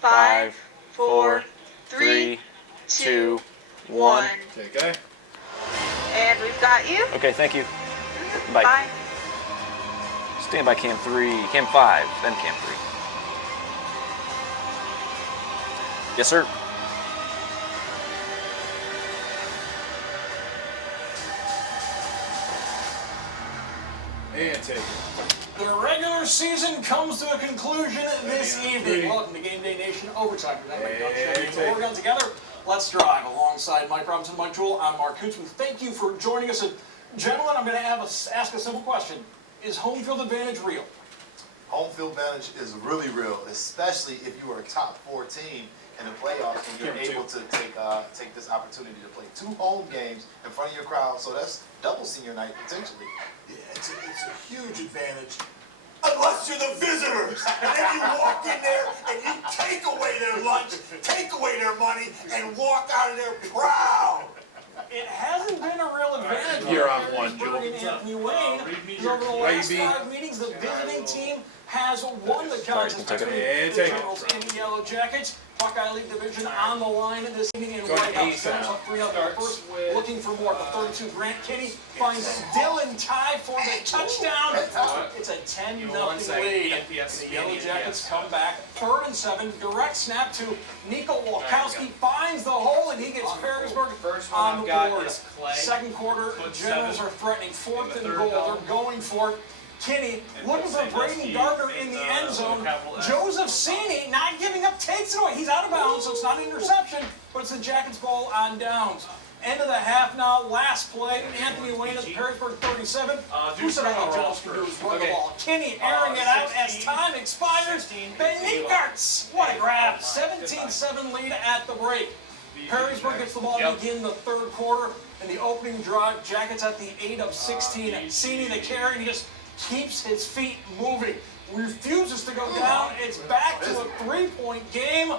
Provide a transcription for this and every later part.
5, 4, 3, 2, 1. Okay. And we've got you. Okay, thank you. Bye. Bye. Stand by cam 3, cam 5, then cam 3. Yes, sir. And take it. The regular season comes to a conclusion this evening. Welcome to Game Day Nation Overtime. We're going together. Let's drive. Alongside Mike Robinson, Mike Jewell, I'm Mark Kutzman. Thank you for joining us. And gentlemen, I'm going to ask a simple question. Is home field advantage real? Home field advantage is really real, especially if you are a top 4 team in the playoffs and you're able to take this opportunity to play 2 home games in front of your crowd. So that's double senior night potentially. Yeah, it's a huge advantage. Unless you're the visitors, and then you walk in there and you take away their lunch, take away their money, and walk out of there proud. It hasn't been a real advantage. You're on one, Jewel. Anthony Wayne, over the last 5 meetings, the visiting team has won the contest between the Generals and the Yellow Jackets. Buckeye League Division on the line this evening in White House. Generals up 3-0 first, looking for more. The 32 Grant Kinney finds Dylan Ty for the touchdown. It's a 10-0 lead. The Yellow Jackets come back 3rd and 7. Direct snap to Nico Walkowski, finds the hole, and he gets Perrysburg on the board. Second quarter, Generals are threatening 4th and goal. They're going for it. Kinney looking for Braden Gardner in the end zone. Joseph Cini not giving up, takes it away. He's out of bounds, so it's not an interception, but it's the Jackets' ball on downs. End of the half now, last play. Anthony Wayne at the Perrysburg 37. Who said all the Generals can do is run the ball? Kinney airing it out as time expires. Ben Niekarts, what a grab. 17-7 lead at the break. Perrysburg gets the ball to begin the 3rd quarter. In the opening drive, Jackets at the 8 of 16. Cini the carry, and he just keeps his feet moving, refuses to go down. It's back to a 3-point game.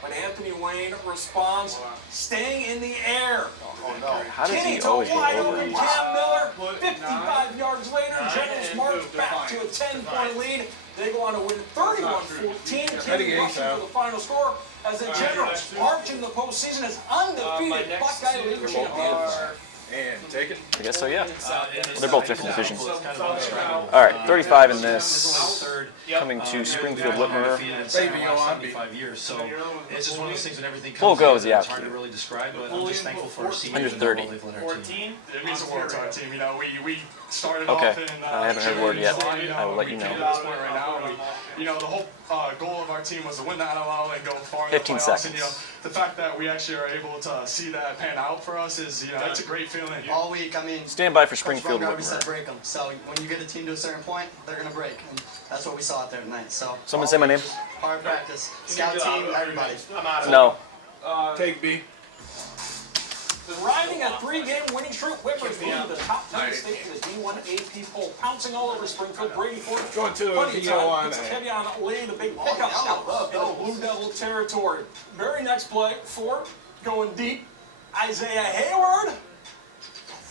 But Anthony Wayne responds, staying in the air. Oh no. How does Kinney he to always wide get over open these? Cam Miller. 55 yards later, Generals march back to a 10-point lead. They go on to win 31-14. Kinney rushing for the final score as the Generals march in the postseason as undefeated Buckeye League champions. And take it. I guess so, yeah. Well, they're both different divisions. All right, 35 in this. Coming to Springfield Whitmer. Baby, go on. 5 years, so it's just one of those things when everything Full comes go is together, the it's hard outcome. to really describe, but I'm just thankful for our seniors. 130. And all they've let our team. It means the world to our team. You know, we started Okay. off in. I haven't heard a word yet. I will let you we know. came to this point right now. And you know, the whole goal of our team was to win the NLL and go far in the 15 playoffs. seconds. And you know, the fact that we actually are able to see that pan out for us is, you know, it's a great feeling. All week, I mean, Stand by for Coach Springfield Baumgartner said Whitmer. break them. So when you get a team to a certain point, they're going to break. And that's what we saw out there tonight. So Someone say my name? hard practice. Scout team, everybody. No. Take B. Riding a 3-game winning streak, Whitmer's moving to the top 10 state in the D1 AP poll, pouncing all over Springfield. Brady Ford, Going to plenty of time. It's D1. Kevion Lee, the big pickup in the Blue Devil territory. Very next play, Ford going deep. Isaiah Hayward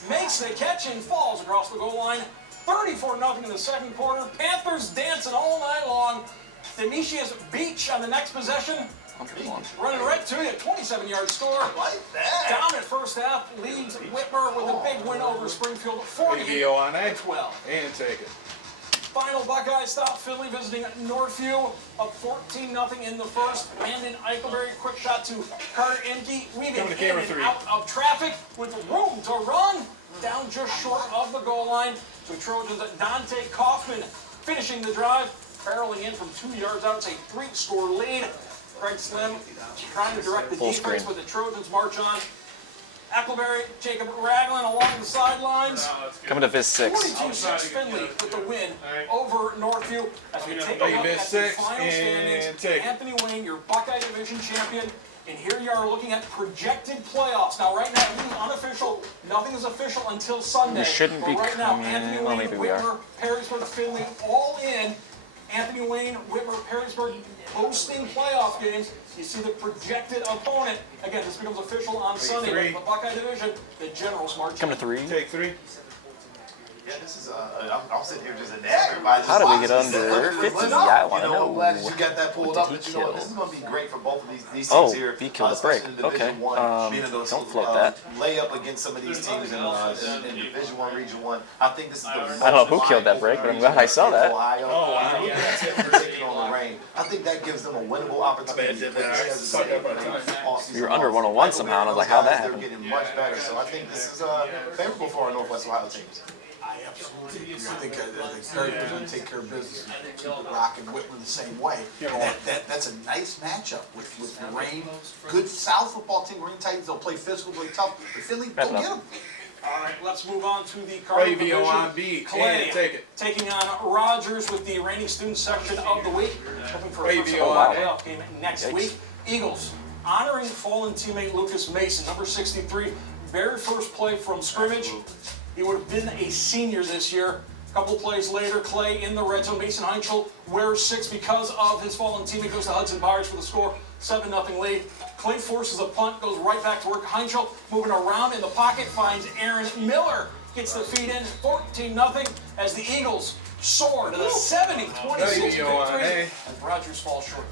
makes the catch and falls across the goal line. 34-0 in the second quarter. Panthers dancing all night long. Demetrius Beach on the next possession. Running right to you, 27-yard score. Like that. Down at first half, leads Whitmer with a big win over Springfield, Baby, go on. 48-12. And take it. Final Buckeye stop, Philly visiting Northview, up 14-0 in the first. Landon Eichelberry, quick shot to Carter Imke, weaving Coming to in camera and 3. out of traffic with room to run. Down just short of the goal line. So Trojans Dante Kaufman finishing the drive, barreling in from 2 yards out. It's a 3-score lead. Greg Slim trying to direct the Full defense, screen. but the Trojans march on. Eichelberry, Jacob Ragland along the sidelines. Coming to Viz 6. 42-6 Finley with the win over Northview. As we take a Hey, look Viz at the 6 final and standings, take it. Anthony Wayne, your Buckeye Division champion. And here you are looking at projected playoffs. Now, right now, everything's unofficial. Nothing is official until Sunday. We shouldn't but be right now, coming- Anthony well, Wayne, maybe we are. Whitmer, Perrysburg, Finley, all in. Anthony Wayne, Whitmer, Perrysburg hosting playoff games. You see the projected opponent. Again, this becomes official on Sunday. three. But the Buckeye Division, the Generals march. Coming to 3. Take 3. Yeah, this is, I'm sitting here just enamored by this. How did we box. get This is under 100 50? limit. Yeah, I want to You know, I'm know. glad that you got that pulled What up. did But he you know, kill? this is going to be great for both of these teams Oh, here. he killed the break. especially in Division Okay. One, being able to Don't float that. lay up against some of these teams in Division One, Region One. I think this is the I don't know who killed that break, but I'm glad I saw that. Ohio. Oh, wow. You're looking at Denver taking on the Rain. I think that gives them a winnable opportunity to play Kansas City all season We were under long. 101 somehow, and I was like, how'd that happen? They're getting much better, so I think this is favorable for our Northwest Ohio teams. I absolutely agree. I think they're going to take care of business and keep it rocking Whitman the same way. And that's a nice matchup with the Rain. Good South football team, Rain Titans. They'll play physical, play tough. But Finley, go get them. All right, let's move on to the Cardinal Ray Division. on B. Clay And take it. taking on Rogers with the reigning student section of the week. Hoping for a Ray first B ever on A. playoff game next Yikes. week. Eagles honoring fallen teammate Lucas Mason, number 63. Very first play from scrimmage. He would have been a senior this year. A couple plays later, Clay in the red zone. Mason Heinschel wears 6 because of his fallen teammate. Goes to Hudson Byers for the score. 7-0 lead. Clay forces a punt, goes right back to work. Heinschel moving around in the pocket, finds Aaron Miller. Gets the feed in, 14-0 as the Eagles soar to the 70-26 victory. And Rogers falls short.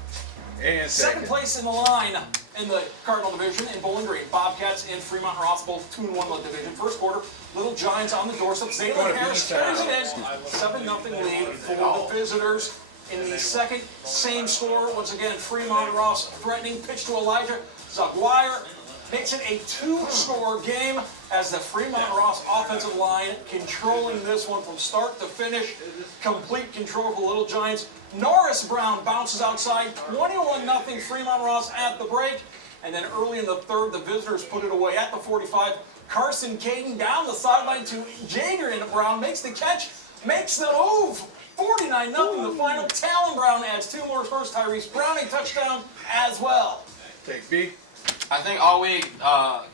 And Second place in the line in the Cardinal Division in Bowling Green. Bobcats and Fremont Ross both 2-1 in the division. First quarter, Little Giants on the doorstep. Zaylen Harris carries it in. 7-0 lead for the visitors. In the second, same score. Once again, Fremont Ross threatening. Pitch to Elijah Zaguire. Makes it a 2-score game as the Fremont Ross offensive line controlling this one from start to finish. Complete control for the Little Giants. Norris Brown bounces outside. 21-0 Fremont Ross at the break. And then early in the third, the visitors put it away at the 45. Carson Caden down the sideline to Jager, and Brown makes the catch, makes the move. 49-0 the final. Talon Brown adds 2 more scores. Tyrese Browning touchdown as well. Take B. I think all week, I'm out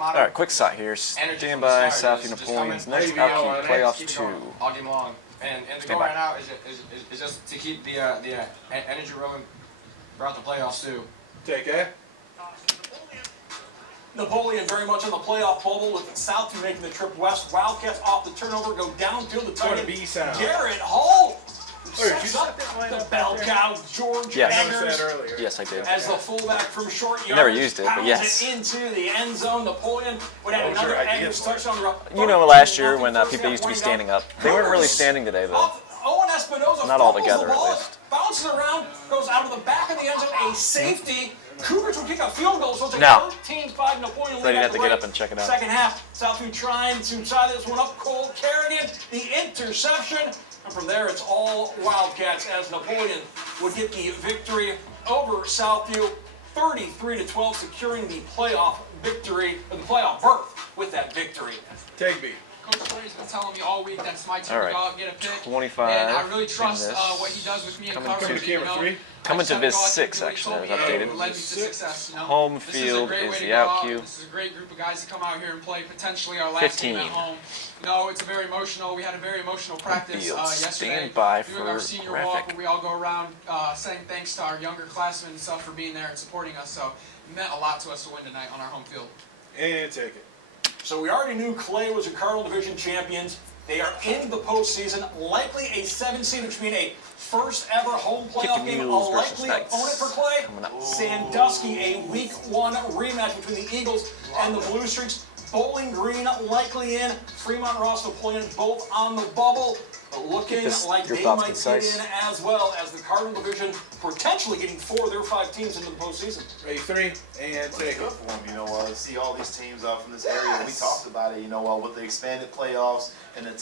All right, quick shot here. Stand by Southie Napoleon's next outkeep playoffs 2. all game long. And the goal right now is just to keep the energy rolling throughout the playoffs too. Take A. Napoleon very much on the playoff bubble with Southview making the trip west. Wildcats off the turnover, go downfield to tight end B sound. Garrett Hall. Wait, Sets did you up set that line the up bell there? cow, George Yes. I noticed Eggers. that earlier. Yes, I did. As the fullback from short yard Never used it, but pounds yes. it into the end zone. Napoleon would have What was another your idea Eggers for it? touchdown. You know, last year when people used to be standing up, they weren't really standing today though. Owen Espinoza Not all fumbles together, the at ball, least. bounces around, goes out of the back of the end zone, a safety. Cougars will kick a field goal, so it's a No. 13-5 Napoleon lead. So I didn't at have the to get break. up and check it out. Second half, Southview trying to tie this one up. Cole Kerrigan, the interception. And from there, it's all Wildcats as Napoleon would get the victory over Southview, 33-12, securing the playoff victory, or the playoff berth with that victory. Take B. Coach Clay's been telling me all week that's my team All to right. go out and get a pick. 25 And I really in trust this. what he does with me in Coming coverage. to camera 3. Coming to Viz 6 actually, that was updated. Led me to success, you know? Home This is a field great is way to the go out. outcue. This is a great group of guys to come out here and play potentially our last game at 15. home. No, it's a very emotional. We had a very emotional practice field. yesterday. Stand by doing for our senior graphic. walk where we all go around saying thanks to our younger classmen and stuff for being there and supporting us. So it meant a lot to us to win tonight on our home field. And take it. So we already knew Clay was your Cardinal Division champions. They are in the postseason, likely a 7 seed, which means a first ever home playoff Kicking game. A Mules versus likely Knights. opponent for Clay, Coming up. Sandusky, a week 1 rematch between the Eagles and the Blue Streaks. Bowling Green likely in, Fremont Ross Napoleon both on the bubble, but looking this- like your they thoughts might get concise. in as well as the Cardinal Division potentially getting 4 of their 5 teams into the postseason. Ray 3. And take Good it. for them, you know, to see all these teams from this area. We talked about it, you know, with the expanded playoffs and the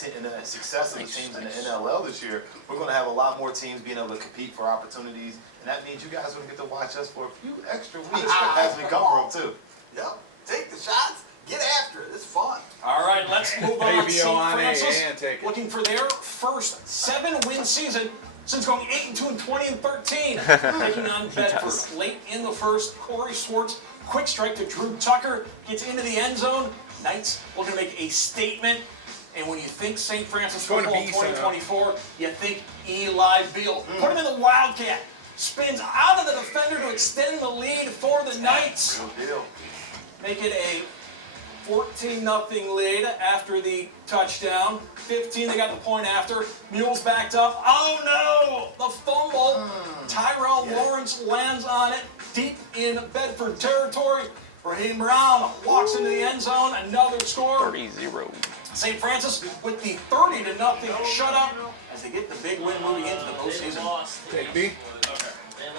success of the teams in the NLL this year. We're going to have a lot more teams being able to compete for opportunities, and that means you guys are going to get to watch us for a few extra weeks as we cover them too. Yep. Take the shots. Get after it. It's fun. All right, let's move on. ABO St. on A Francis and take it. looking for their first 7-win season since going 8-2 and 20-13. Taking on Bedford does. late in the first. Corey Swartz, quick strike to Drew Tucker, gets into the end zone. Knights looking to make a statement. And when you think St. Francis Going to football B, son. 2024, you think Eli Beal. Put him in the Wildcat. Spins out of the defender to extend the lead for the Knights. Real deal. Make it a 14-0 lead after the touchdown. 15, they got the point after. Mules backed up. Oh no! The fumble. Tyrell Lawrence lands on it deep in Bedford territory. Raheem Brown walks into the end zone. Another score. 30-0. St. Francis with the 30-0 shutout as they get the big win moving into the postseason. Take B.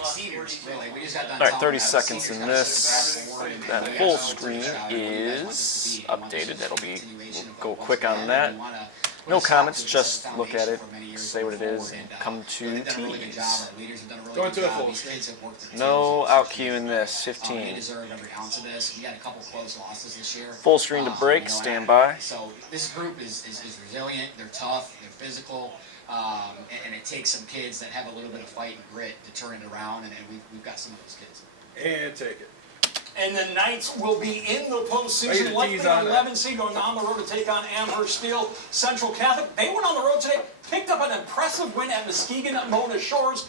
All right, 30 seconds in this. That full screen is updated. We'll go quick on that. No comments, just look at it, say what it is, and come to tees. Going to a full screen. No out cue in this. 15. Full screen to break. Stand by. So this group is resilient. They're tough. They're physical. And it takes some kids that have a little bit of fight and grit to turn it around, and we've got some of those kids. And take it. And the Knights will be in the postseason, likely an 11 seed going on the road to take on Amherst Steel Central Catholic. They went on the road today, picked up an impressive win at Muskegon Mona Shores.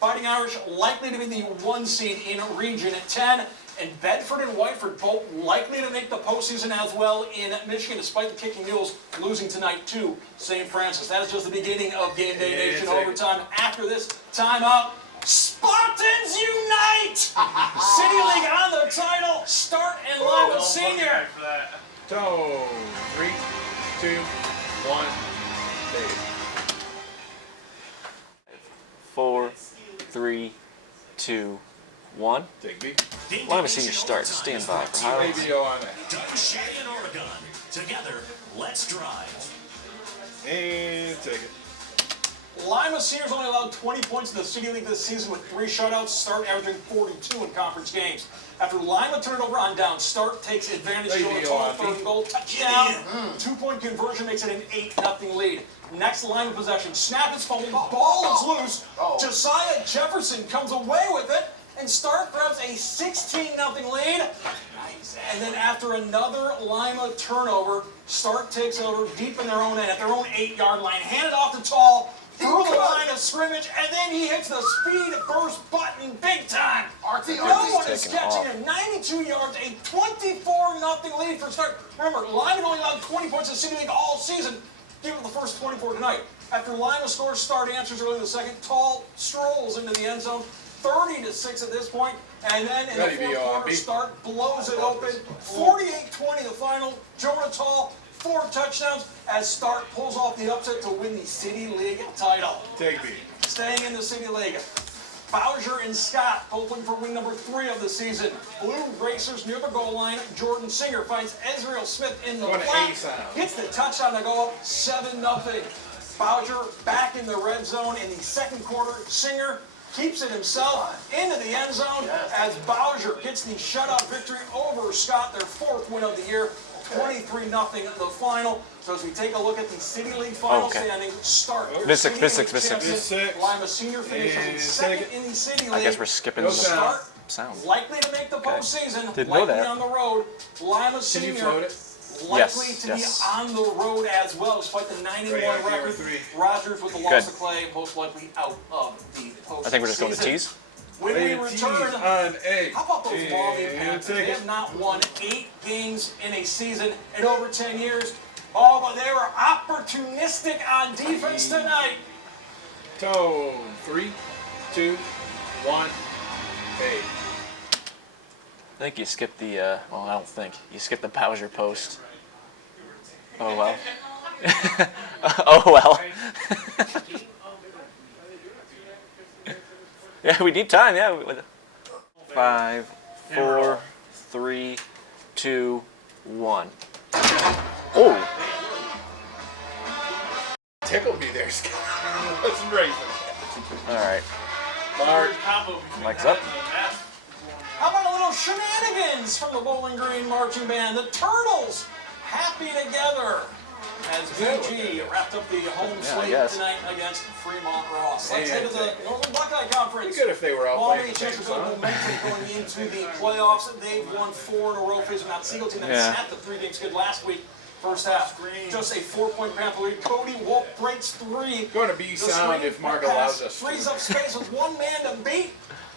Fighting Irish likely to be the 1 seed in Region 10. And Bedford and Whiteford both likely to make the postseason as well in Michigan, despite the Kicking Mules losing tonight to St. Francis. That is just the beginning of Game Day Nation Overtime. After this timeout, Spartans unite! City League on the title. Start and Lima Senior. So, 3, 2, 1, take it. 4, 3, 2, 1. Take B. Lima Senior starts. Stand by for highlights. Video on that. Doug Shea and Oregon. Together, let's drive. And take it. Lima Seniors only allowed 20 points in the City League this season with 3 shutouts, Start averaging 42 in conference games. After Lima turned it over on down, Start takes advantage to a total 3rd and goal, touchdown. 2-point conversion makes it an 8-0 lead. Next Lima possession, snap is fumbled, ball is loose. Josiah Jefferson comes away with it, and Start grabs a 16-0 lead. And then after another Lima turnover, Start takes over deep in their own end, at their own 8-yard line, handed off to Tall, through the line of scrimmage, and then he hits the speed burst button big time. No one is catching him. 92 yards, a 24-0 lead for Start. Remember, Lima only allowed 20 points in the City League all season. Give it the first 24 tonight. After Lima scores, Start answers early in the second. Tall strolls into the end zone. 30-6 at this point, and then in the 4th quarter, Start blows it open. 48-20 the final. Jonah Tall, 4 touchdowns as Start pulls off the upset to win the City League title. Take B. Staying in the City League, Bowser and Scott both looking for win number 3 of the season. Blue Racers near the goal line. Jordan Singer finds Ezreal Smith in the flat. Gets the touchdown to go up 7-0. Bowser back in the red zone in the 2nd quarter. Singer keeps it himself into the end zone as Bowser gets the shutout victory over Scott, their 4th win of the year. 23-0 the final. So as we take a look at the City League final standing, Start. Visick. Lima Senior finishes 2nd in the City League. I guess we're skipping the Start. sound. Likely to make the postseason. Didn't know likely that. on the road. Lima Senior. Likely to be on the road as well, despite the 91 record. Rogers with the loss of Clay, most likely out of the postseason. I think we're just going to tees. When we return, on A. how about those Bobby Panthers? They have not won 8 games in a season in over 10 years. Oh, but they were opportunistic on defense tonight. So, 3, 2, 1, fade. I think you skipped the, well, I don't think. You skipped the Bowser post. Oh, well. Oh, well. Yeah, we need time, yeah. 5, 4, 3, 2, 1. Oh! Tickled me there, Scott. That's great. Alright. Mark. Mike's up. How about a little shenanigans from the Bowling Green Marching Band? The Turtles happy together as BG wrapped up the home slate tonight against Fremont Ross. Let's head to the Northern Buckeye Conference. Good if they were out playing a chance to build momentum going into the playoffs. They've won 4 in a row facing Mount Seagull team that snapped the 3-game skid last week. First half, just a 4-point Panther lead. Cody Wolf breaks 3. Going to be sound if Mark allows us to. Frees up space with one man to beat,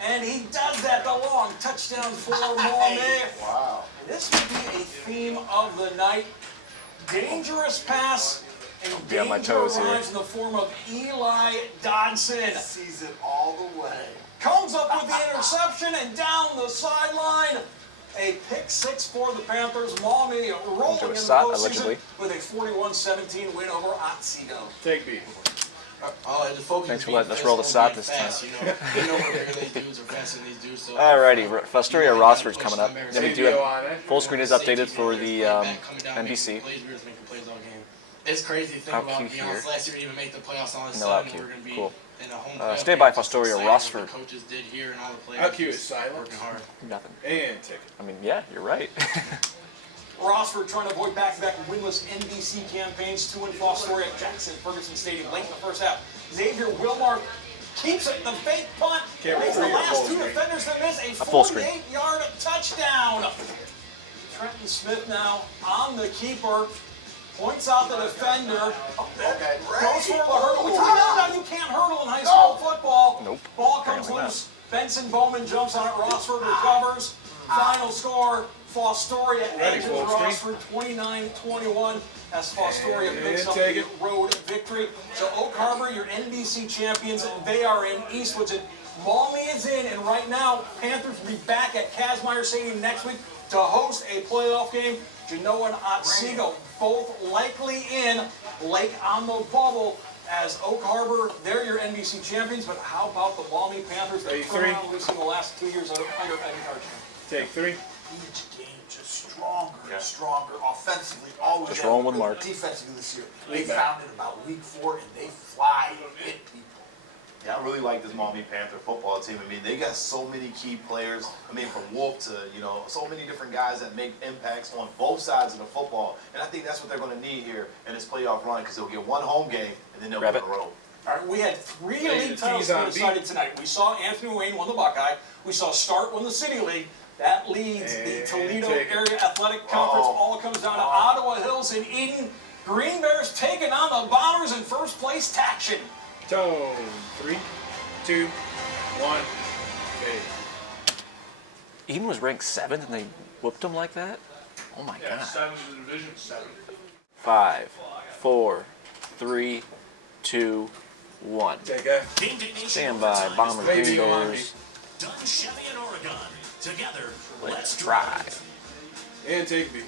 and he does that. The long touchdown for Malmay. Wow. This would be a theme of the night. Dangerous pass and be on my danger toes here. arrives in the form of Eli Dodson. Sees it all the way. Comes up with the interception and down the sideline. A pick 6 for the Panthers. Malmay rolling in the Sot, postseason allegedly. with a 41-17 win over Otsego. Take B. Thanks for letting us roll the Sot this time. So Alrighty, Fostoria Rossford's coming up. Then we do Video have on it. full screen is updated for the NBC. It's crazy to think Out about. cue Be honest, here. last year we didn't make the playoffs. All of a No out sudden cue. we're going to be Cool. in a home. Stay playoff by game. Fostoria It's exciting Rossford. what the coaches did here and all the players. Out cue is just silent. working hard. Nothing. And take it. I mean, yeah, you're right. Rossford trying to avoid back-to-back winless NBC campaigns. 2 in Fostoria at Jackson Ferguson Stadium late in the first half. Xavier Wilmark keeps it. The fake punt Can't makes the believe last full 2 screen. defenders to miss a full screen. 48-yard touchdown. Trenton Smith now on the keeper. Points out the defender. Okay. Goes for the hurdle. We found out you can't hurdle in high school football. Nope. Ball comes Apparently loose. Benson Bowman jumps on it. Rossford recovers. Final score, Fostoria Ready, edges full screen. Rossford 29-21 as Fostoria picks And up take the it. road victory. So Oak Harbor, your NBC champions, they are in. Eastwood's in. Malmay is in, and right now, Panthers will be back at Kazmaier Stadium next week to host a playoff game. Genoa and Otsego both likely in. Lake on the bubble as Oak Harbor, they're your NBC champions, but how about the Malmay Panthers? They've Take come 3. out losing the last 2 years under Eddie Hartman. Take 3. Each game just stronger and stronger offensively. Always Just have rolling with good Mark. defensively this year. Lean They back. found it about week 4 and they fly and hit people. Yeah, I really like this Malmay Panther football team. I mean, they got so many key players. I mean, from Wolf to, so many different guys that make impacts on both sides of the football. And I think that's what they're going to need here in this playoff run because they'll get one home game and then they'll Grab be on it. the road. All right, we had 3 Hey, league the titles T's on decided beat. tonight. We saw Anthony Wayne won the Buckeye. We saw Start win the City League. That leads the And Toledo take it. Area Athletic Conference. All comes down to Ottawa Hills and Eden. Green Bears taking on the Bombers in first place Taction. Tone. 3, 2, 1. Okay. Eden was ranked 7th and they whooped him like that? Oh my god. 7's the division. 7. 5, 4, 3, 2, 1. Take it. Gameday Nation Stand by, Overtime Bombers, Maybe Green you want Bears. Done Chevy and Oregon. Together, let's Try. drive. And take B.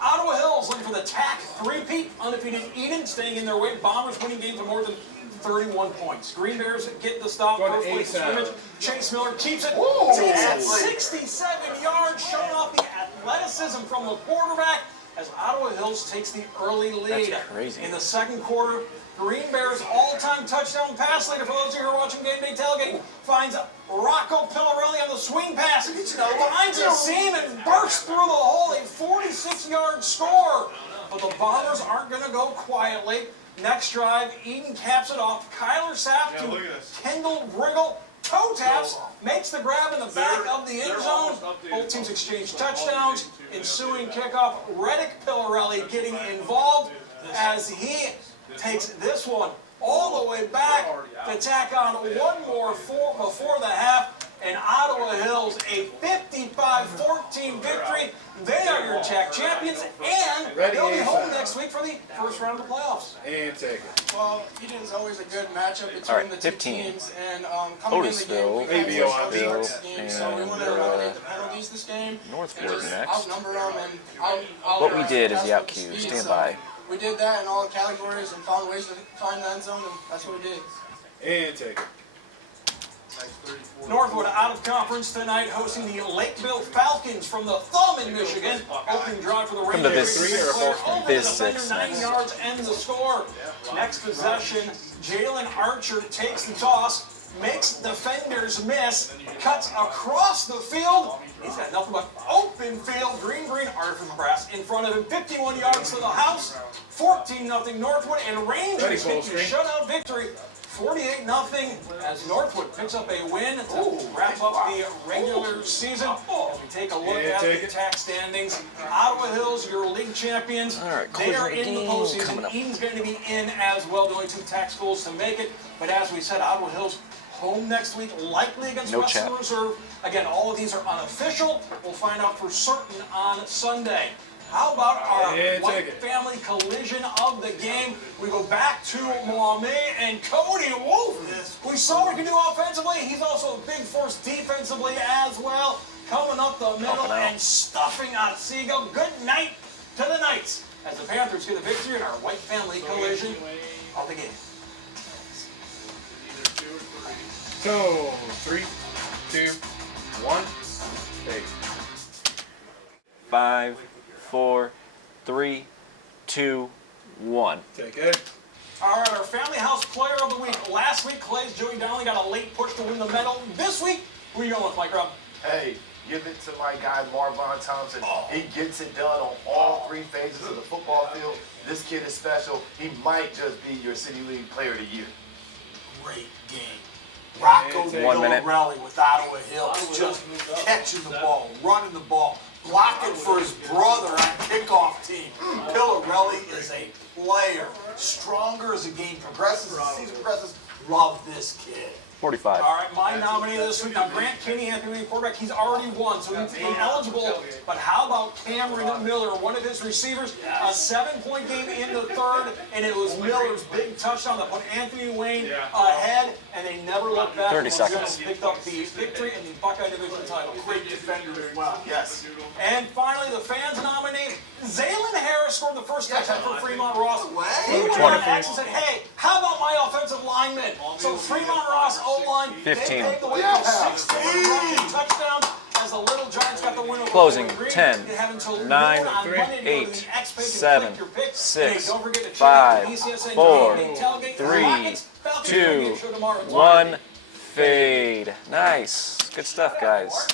Ottawa Hills looking for the TAC three-peat. Undefeated Eden staying in their way. Bombers winning games of more than 31 points. Green Bears get the stop. Going to First place A-Sound. scrimmage. Chase Miller keeps it. Takes it 67 yards, showing off the athleticism from the quarterback as Ottawa Hills takes the early lead. That's crazy. In the second quarter, Green Bears all-time touchdown pass leader, for those of you who are watching Game Day Tailgating, finds Rocco Pillarelli on the swing pass. Finds a seam and bursts through the hole. A 46-yard score. But the Bombers aren't going to go quietly. Next drive, Eden caps it off. Kyler Sapp to Kendall Briggle. Toe taps, makes the grab in the back of the end zone. Both teams exchange touchdowns. Ensuing kickoff, Reddick Pillarelli getting involved as he takes this one all the way back to tack on one more before the half. And Ottawa Hills a 55-14 victory. They are your TAC champions, and they'll be home next week for the first round of the playoffs. And take it. Well, Eden's always a good matchup between All right, the two 15. teams, and coming in the game, we Maybe had on some B. sports games, so we want to eliminate the penalties this game. Northwood and just next. outnumber them and What we did is the out speed, cue. Stand so by. We did that in all the categories and found ways to find the end zone, and that's what we did. And take it. Northwood out of conference tonight, hosting the Lakeville Falcons from the Thumb in Michigan. Opening drive for the From the Rangers. Biz 3 or Sinclair 4? over Biz the defender, 6 9 next. yards, ends the score. Next possession, Jalen Archer takes the toss, makes defenders miss, cuts across the field. He's got nothing but open field. Green Archer Brass in front of him, 51 yards to the house, 14-0 Northwood, and Rangers Ready, full get your screen. shutout victory, 48-0 as Northwood picks up a win to wrap up the regular season. As we take a look at the TAC standings, Ottawa Hills, your league champions, they are in the postseason. Eden's going to be in as well, the only two TAC schools to make it. But as we said, Ottawa Hills home next week, likely against Western Reserve. Again, all of these are unofficial. We'll find out for certain on Sunday. How about our white family collision of the game? We go back to Mohamed and Cody. Whoa! We saw what he could do offensively. He's also a big force defensively as well. Coming up the middle and stuffing out Seagull. Good night to the Knights as the Panthers get a victory in our white family collision of the game. So, 3, 2, 1, take. 5, 4, 3, 2, 1. Take it. All right, our Family House Player of the Week. Last week, Clay's Joey Donnelly got a late push to win the medal. This week, who are you going with, Mike Rob? Hey, give it to my guy, Marvon Thompson. He gets it done on all 3 phases of the football field. This kid is special. He might just be your City League Player of the Year. Great game. Rocco Rally with Ottawa Hills, just catching the ball, running the ball, blocking for his brother on kickoff team. Pillarelli is a player. Stronger as the game progresses, as the season progresses. Love this kid. 45. All right, my nominee this week. Now, Grant Kinney, Anthony quarterback, he's already won, so he's ineligible. But how about Cameron Miller, one of his receivers? A 7-point game in the third, and it was Miller's big touchdown that put Anthony Wayne ahead, and they never looked back. 30 seconds. Picked up the victory and the Buckeye Division title. Great defender as well. Yes. And finally, the fans nominee, Zaylen Harris scored the first touchdown for Fremont Ross. He went on X and said, hey, how about my offensive lineman? So Fremont Ross O-line, 15. they paved the way for 16 rushing touchdowns as the Little Giants got the win over Closing. Bowling Green. 10, You have until 9, noon on Monday to go to the 8, X page and 7, click your picks. 6, And don't forget to check 5, out the BCSN 4, Gameday Tailgate. 3, Rockets, Falcons, 2, Review Show tomorrow. 1. Fade. Nice. Good stuff, guys.